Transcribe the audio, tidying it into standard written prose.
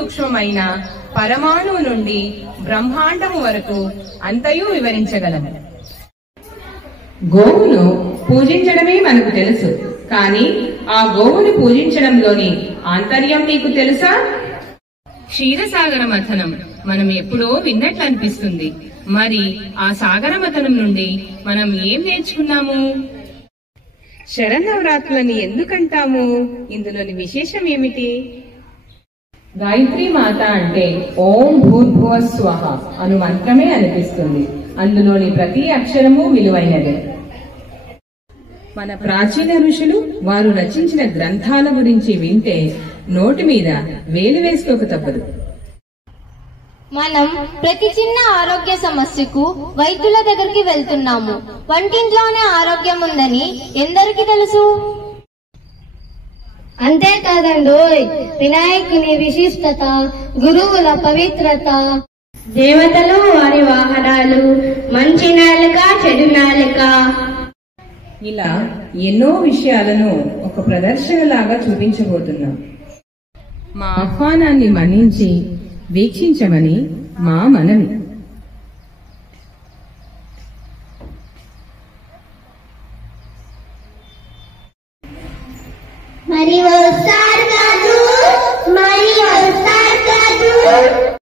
సూక్ష్మమైన పరమాణువు నుండి బ్రహ్మాండము వరకు అంతయు వివరించగలము. గోవును పూజించడమే మనకు తెలుసు, కానీ ఆ గోవును పూజించడంలోని ఆంతర్యం నీకు తెలుసా? క్షీరసాగర మథనం మనం ఎప్పుడో విన్నట్లు అనిపిస్తుంది. మరి ఆ సాగర మథనం నుండి మనం ఏం నేర్చుకున్నాము? శరన్నవరాత్రులని ఎందుకంటాము? ఇందులోని విశేషం ఏమిటి? గాయత్రీ మాత అంటే ఓం భూర్భువ స్వహ అను మంత్రమే అనిపిస్తుంది. అందులోని ప్రతి అక్షరము విలువైనదే. మన ప్రాచీన ఋషులు వారు రచించిన గ్రంథాల గురించి వింటే నోటి మీద వేలు వేసుకోక తప్పదు. మనం ప్రతి చిన్న ఆరోగ్య సమస్యకు వైద్యుల దగ్గరికి వెళ్తున్నాము. వంటింట్లోనే ఆరోగ్యం ఉందని ఎందరికీ తెలుసు? అంతేకాదండోయ్, వినాయకుని విశిష్టత, గురువుల పవిత్రత, దేవతలు వారి వాహనాలు, మంచి నాలుక చెడు నాలుక, ఇలా ఎన్నో విషయాలను ఒక ప్రదర్శనలాగా చూపించబోతున్నాం. మా ఆహ్వానాన్ని మన్నించి వీక్షించమని మా మనవి. మరి